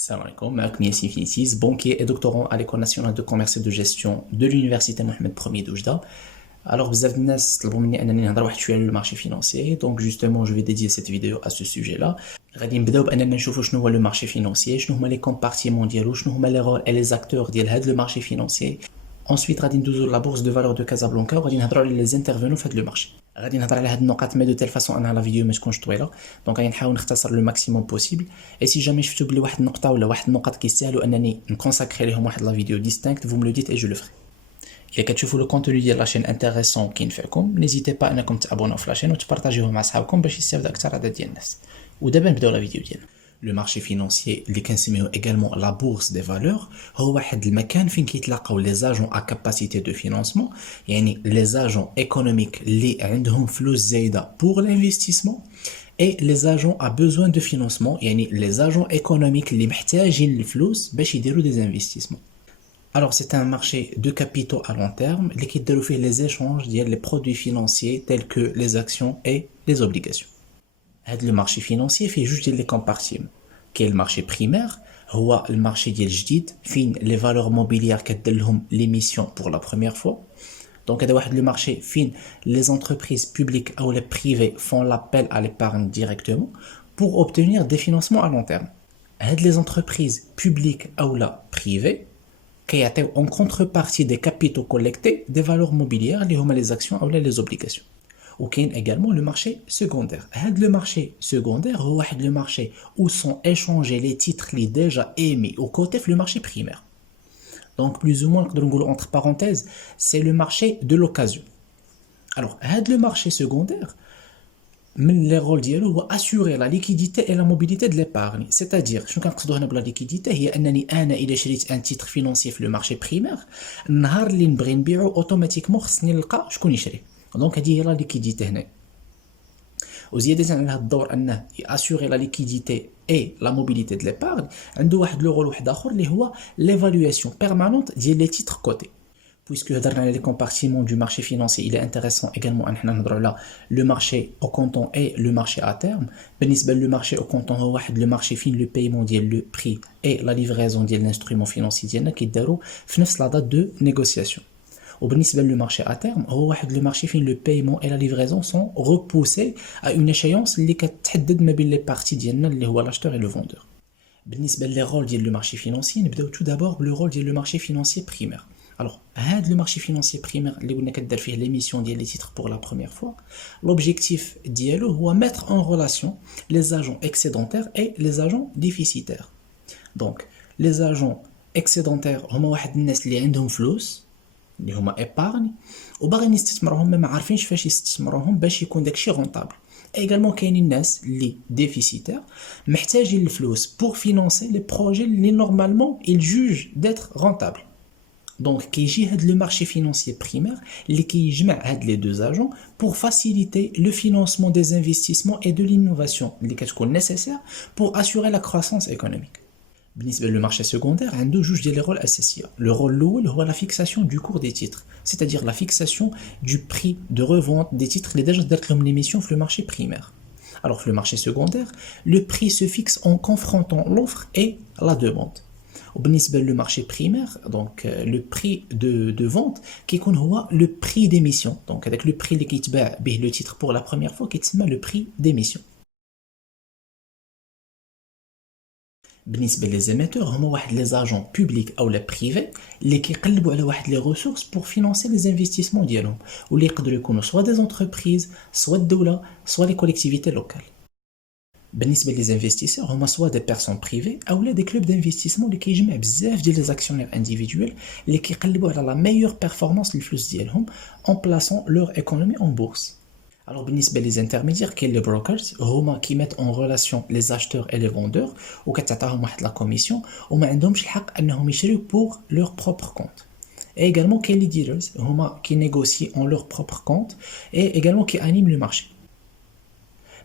Salam alaikum, معكم ياسين فينيسيس, banquier et doctorant à l'École nationale de commerce et de gestion de l'université Mohamed Ier d'Oujda. Alors, بزاف الناس طلبوا مني انني نهضر واحد شويه على le marché financier, donc justement je vais dédier cette vidéo à ce sujet-là. غادي نبداو باننا نشوفوا شنو هو le marché financier, شنو هما les compartiments ديالو, شنو هما les rôles et les acteurs ديال هذا le marché financier. Ensuite غادي ندوزو la bourse de valeur de Casablanca وغادي نهضروا على les intervenants في هذا le marché. غادي نهضر على هاد النقاط مي دو تيل فاسون انها لا فيديو ما تكونش طويله، دونك غادي نحاول نختصر لو ماكسيموم بوسيبل. اي سي جامي شفتو بلي واحد النقطه ولا واحد النقط كيستاهلوا انني نكونساكري لهم واحد لا فيديو ديستينكت، فو ملو ديت اي جو لو فري. الا كتشوفوا لو كونتوني ديال لاشين انتريسون كينفعكم، نيزيتي با انكم تابوناو في لاشين وتبارطاجيوه مع صحابكم باش يستافد اكثر عدد ديال الناس. ودابا نبداو لا فيديو ديالنا. لو مارشي فينانسيي اللي كنسميوه également la bourse des valeurs هو واحد المكان فين كيتلاقاو لي زاجون ا كاباسيتي دو فينانسمون، يعني لي زاجون ايكونوميك اللي عندهم فلوس زايده بور l'investissement et les agents à besoin de financement، يعني les agents économiques اللي محتاجين الفلوس باش يديروا des investissements. Alors c'est un marché de capitaux à long terme اللي كيديروا فيه les échanges ديال les produits financiers tels que les actions et les obligations. هاد لو مارشي فينانسيي فيه جوج ديال لي كومبارتيمون. كاين المارشي بريمير هو المارشي ديال الجديد فين لي فالور موبيليير كدير لهم ليميسيون بور لا بروميير فوا. دونك هذا واحد لو مارشي فين لي زونتربريز بوبليك او لي بريفي فون لابيل à l'épargne directement pour obtenir des financements à long terme. هاد لي زونتربريز بوبليك او لا بريفي كيعطيو اون كونتrepartie des capitaux collectés des valeurs mobilières اللي هما les actions او les obligations. وكاين également le marché secondaire. هاد le marché secondaire هو واحد le marché où sont échangés les titres les déjà émis au côté le marché primaire. Donc plus ou moins نقدروا نقولوا entre parenthèses c'est le marché de l'occasion. Alors هاد le marché secondaire من les rôles ديالو هو assurer la liquidité et la mobilité de l'épargne. C'est-à-dire شنو كنقصدوا هنا بلا liquidité هي انني انا الا شريت ان تيتر فينانسي في لو مارشي بريمير، النهار اللي نبغي نبيعو اوتوماتيكمون خصني نلقى شكون يشري. دونك هذه هي لا ليكيديتي هنا. وزياده على هذا الدور انه ياسوري لا ليكيديتي اي لا موبيليتي دو ليبارغ، عنده واحد لو رول واحد اخر اللي هو ليفالواسيون بيرمانونت ديال لي تيتر كوتي. Puisque هضرنا على لي كومبارتيمون دو مارشي فينانسي، il est intéressant également ان حنا نهضروا على لو مارشي او كونطون اي لو مارشي ا تيرم. بالنسبه لو مارشي او كونطون هو واحد لو مارشي فين لو بايمون ديال لو بري اي لا ليفريزون ديال الانسترومون فينانسي ديالنا كيداروا في نفس لا دات دو نيغوسياسيون. وبالنسبه لو مارشي ا تيرم هو واحد لو مارشي فين لو بايمون اي لا ليفريزون سون ريبوسي ا اون ايشيونس اللي كتحدد ما بين لي بارتي ديالنا اللي هو لاشتور اي لو فوندور. بالنسبه لي رول ديال لو مارشي فينانسي نبداو تو دابور بلو رول ديال لو مارشي فينانسي بريمير. Alors, هاد le marché financier primaire اللي قلنا كدار فيه l'émission ديال les titres pour la première fois, l'objectif ديالو هو mettre en relation les agents excédentaires et les agents déficitaires. Donc, les agents excédentaires هما واحد الناس اللي عندهم فلوس اللي هما épargne وباغيين يستثمروهم ما عارفينش فاش يستثمروهم باش يكون داكشي رونطابل. également كاينين الناس اللي déficitaires محتاجين الفلوس pour financer les projets اللي normalement ils jugent d'être rentables. Donc, كيجي هاد le marché financier primaire اللي كيجمع هاد les deux agents pour faciliter le financement des investissements et de l'innovation اللي كتكون nécessaire pour assurer la croissance économique. بالنسبة لو marché secondaire عنده جوج ديال les rôles اساسية. Le rôle الأول هو la fixation du cours des titres, c'est-à-dire la fixation du prix de revente des titres اللي ديجا دارت لهم l'émission في le marché primaire. Alors, le marché secondaire, le prix se fixe en confrontant l'offre et la demande. وبالنسبه لو مارشي بريمير دونك لو بري دو فونت كيكون هو لو بري ديميسيون. دونك هذاك لو بري اللي كيتباع به لو تيتر بور لا بروميير فوا كيتسمى لو بري ديميسيون. بالنسبه لي زيميتور هما واحد لي زاجون بوبليك او لا بريفي اللي كيقلبوا على واحد لي ريسورس بور فينانسي لي انفستيسمون ديالهم، واللي يقدروا يكونوا سوا دي زونتربريز سوا الدوله سوا لي كوليكتيفيتي لوكال. بالنسبه لي زانفستيسور هما سوا دي بيرسون بريفي او لا دي كلوب دانفستيسمون اللي كيجمع بزاف ديال لي زاكسيونير انديفيدويل اللي كيقلبوا على لا ميور بيرفورمانس للفلوس ديالهم en plaçant leur économie en bourse. Alors بالنسبه لي زانترميديير كاين لي بروكرز هما كي ميت اون ريلاسيون لي زاشتور اي لي فوندور وكتعطاهم واحد لا كوميسيون وما عندهمش الحق انهم يشريو بور لور بروبر كونت. Et également كاين لي ديلرز هما كي نيغوسي اون لور بروبر كونت et également كي انيم لو مارشي.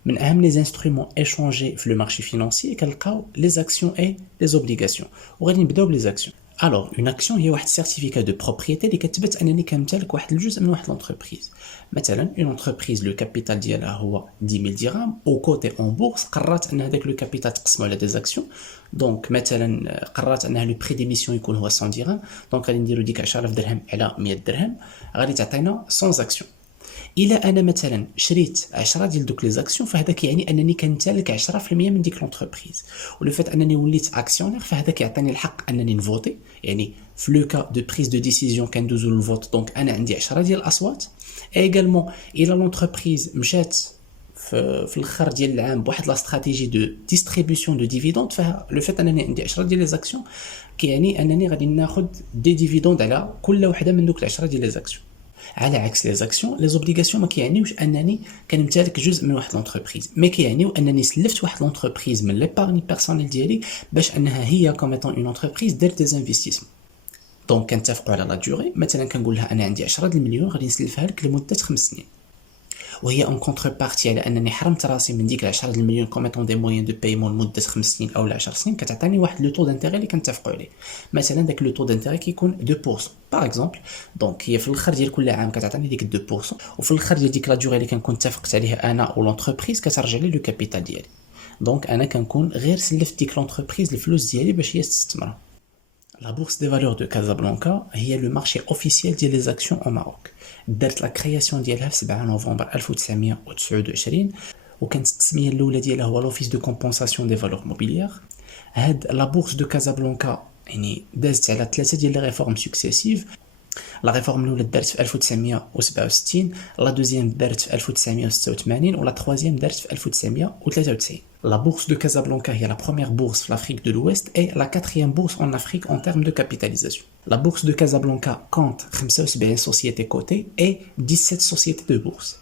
من اهم لي انسترومون échangés في لو مارشي فينانسي كنلقاو لي زاكسيون اي لي اوبليغاسيون. وغادي نبداو بلي زاكسيون. Alors, une action هي واحد certificat de propriété اللي كتثبت انني كنمتلك واحد الجزء من واحد l'entreprise. مثلا une entreprise le capital ديالها هو 10000 درهم au côté en bourse قررت ان هذاك le capital تقسمه على des actions. دونك مثلا قررت انها le prix d'émission يكون هو 100 درهم. دونك غادي نديرو ديك 10000 درهم على 100 درهم غادي تعطينا 100 actions. الا انا مثلا شريت 10 ديال دوك لي زاكسيون فهذا كيعني انني كنمتلك 10% من ديك لونتربريز ولو فات انني وليت اكسيونير فهذا كيعطيني الحق انني نفوتي يعني في لو كا دو بريز دو ديسيزيون كندوزو للفوت دونك انا عندي 10 ديال الاصوات ايغالمون الا لونتربريز مشات في الاخر ديال العام بواحد لا استراتيجي دو ديستريبيسيون دو ديفيدوند فلو فات انني عندي 10 ديال لي زاكسيون كيعني انني غادي ناخذ دي ديفيدوند على كل وحده من دوك 10 ديال لي زاكسيون. على عكس لي زاكسيون لي زوبليغاسيون ما كيعنيوش انني كنمتلك جزء من واحد لونتربريز مي كيعنيو انني سلفت واحد لونتربريز من ليبارني بيرسونيل ديالي باش انها هي كوميتون اون انتربريز دارت دي انفستيسمون. دونك كنتفقوا على لا دوري مثلا كنقول لها انا عندي 10 المليون غادي نسلفها لك لمده 5 سنين وهي اون كونتربارتي على انني حرمت راسي من ديك 10 المليون كوميتون دي موين دو بايمون لمده 5 سنين او 10 سنين كتعطيني واحد لو طو دانتيغي اللي كنتفقوا عليه. مثلا داك لو طو دانتيغي كيكون 2% باغ اكزومبل. دونك هي في الاخر ديال كل عام كتعطيني ديك 2% وفي الاخر ديال ديك لا دوري اللي كنكون اتفقت عليها انا او لونتربريز كترجع لي لو كابيتال ديالي. دونك انا كنكون غير سلفت ديك لونتربريز الفلوس ديالي باش هي تستثمرها. La bourse des valeurs de Casablanca هي le marché officiel ديال les actions au Maroc. دارت لا كرياسيون ديالها في 7 نوفمبر 1929 وكانت التسميه الاولى ديالها هو لوفيس دو كومبونساسيون دي فالور موبيليير. هاد لا بورس دو كازابلانكا يعني دازت على 3 ديال لي ريفورم سكسيسيف. لا ريفورم الاولى دارت في 1967 لا دوزيام دارت في 1986 ولا تروازيام دارت في 1993. La bourse de Casablanca est la première bourse de l'Afrique de l'Ouest et la 4e bourse en Afrique en termes de capitalisation. La bourse de Casablanca compte 75 sociétés cotées et 17 sociétés de bourse.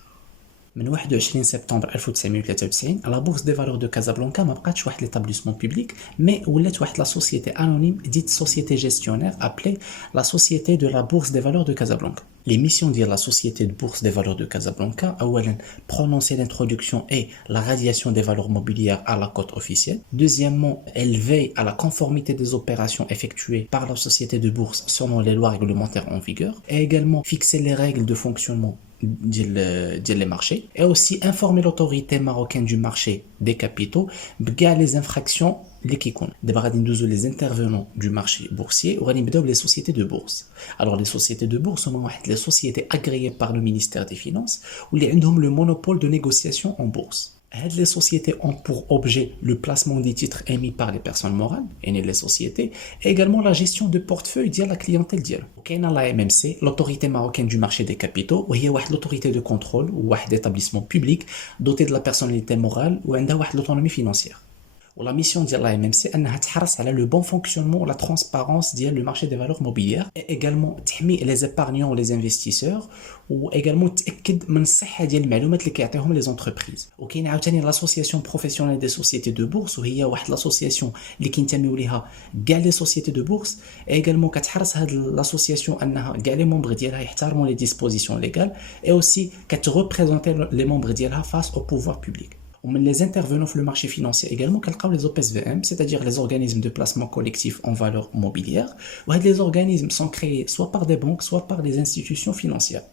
من 21 سبتمبر 1993 لا بورس دي فالور دو كازابلانكا ما بقاتش واحد ليتابليسمون بوبليك مي ولات واحد لا سوسيتي انونيم ديت سوسيتي جيستيونير ابلي لا سوسيتي دو لا بورس دي فالور دو كازابلانكا. Les missions de la Société de Bourse des Valeurs de Casablanca, أولاً, prononcer l'introduction et la radiation des valeurs mobilières à la cote officielle. Deuxièmement, elle veille à la conformité des opérations effectuées par la Société de Bourse selon les lois réglementaires en vigueur. Et également, fixer les règles de fonctionnement des marchés. Et aussi, informer l'autorité marocaine du marché des capitaux بكاع les infractions اللي كيكون. دابا غادي ندوزو les intervenants du marché boursier وغادي نبداو les sociétés de bourse. Alors les sociétés de bourse هما واحد les sociétés agréées par le ministère des Finances واللي عندهم le monopole de négociation en bourse. Toutes les sociétés ont pour objet le placement des titres émis par les personnes morales, et les sociétés, et également la gestion de portefeuille de la clientèle. Il y a la MMC, l'autorité marocaine du marché des capitaux, où il y a l'autorité de contrôle ou l'établissement public doté de la personnalité morale ou l'autonomie financière. La mission de la MMC est de le bon fonctionnement ou la transparence du marché des valeurs mobilières et également de les épargnants ou les investisseurs ou également de من الصحة ديال المعلومات اللي كيعطيهم les entreprises. وكاين عاوتاني l'association professionnelle des sociétés de bourse وهي واحد l'association اللي كينتميو ليها كاع les sociétés de bourse et également كتحرص هاد l'association انها كاع les membres ديالها يحترموا les dispositions légales et aussi كتreprésenter les membres ديالها face au pouvoir public. ومن les intervenants في le marché financier également كنلقاو les OPSVM c'est-à-dire les organismes de placement collectif en valeur mobilière وهاد les organismes sont créés soit par des banques soit par des institutions financières.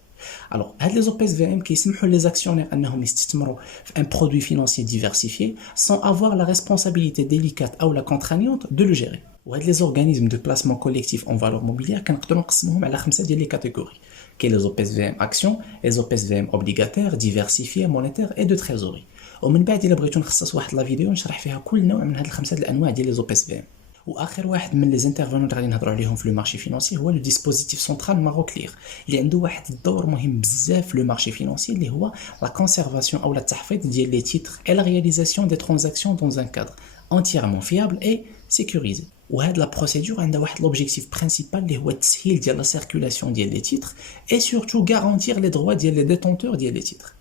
Alors هاد les OPSVM كيسمحوا les actionnaires انهم يستثمروا في un produit financier diversifié sans avoir la responsabilité délicate ou la contraignante de le gérer. وهاد les organismes de placement collectif en valeur mobilière كنقدروا نقسموهم على 5 ديال les catégories. كاين les OPSVM actions, les OPSVM obligataires, diversifiés, monétaires et de trésorerie. ومن بعد الا بغيتو نخصص واحد لا فيديو نشرح فيها كل نوع من هاد الخمسه الانواع ديال لي زو بي اس في ام. واخر واحد من لي زانترفونون اللي غادي نهضروا عليهم في لو مارشي فينانسي هو لو ديسبوزيتيف سنترال ماروكلير اللي عنده واحد الدور مهم بزاف في لو مارشي فينانسي اللي هو لا كونسيرفاسيون او التحفيظ ديال لي تيتر اي لا رياليزاسيون دي ترانزاكسيون دون ان كادر entièrement fiable et sécurisé. وهاد لا بروسيدور عندها واحد لوبجيكتيف برينسيبال اللي هو التسهيل ديال لا سيركولاسيون ديال لي تيتر اي سورتو غارانتير لي دروا ديال لي ديتونتور ديال لي تيتر.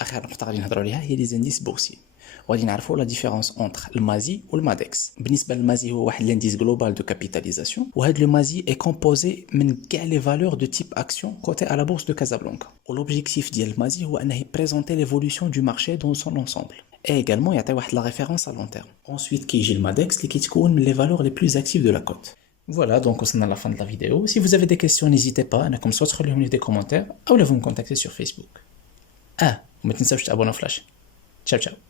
اخر نقطه غادي نهضروا عليها هي لي زانديس بورسي وغادي نعرفوا لا ديفيرونس اونتر المازي والمادكس. بالنسبه للمازي هو واحد لانديس جلوبال دو كابيتاليزاسيون وهاد لو مازي اي كومبوزي من كاع لي فالور دو تيب اكسيون كوتي على بورس دو كازابلانكا. ولوبجيكتيف ديال المازي هو انه يبريزونتي ليفولوسيون دو مارشي دون سون انسامبل et également يعطي واحد لا ريفيرونس à long terme. Ensuite كيجي المادكس اللي كيتكون من لي فالور لي بلوز اكتيف دو لا كوت. Voilà, donc on est à la fin de la vidéo. Si vous avez des questions, n'hésitez pas. أنا comme soit تخليهم des commentaires ou là vous me contactez sur Facebook. Ah, vous me تنساوش تابونوا فلاش. Ciao ciao.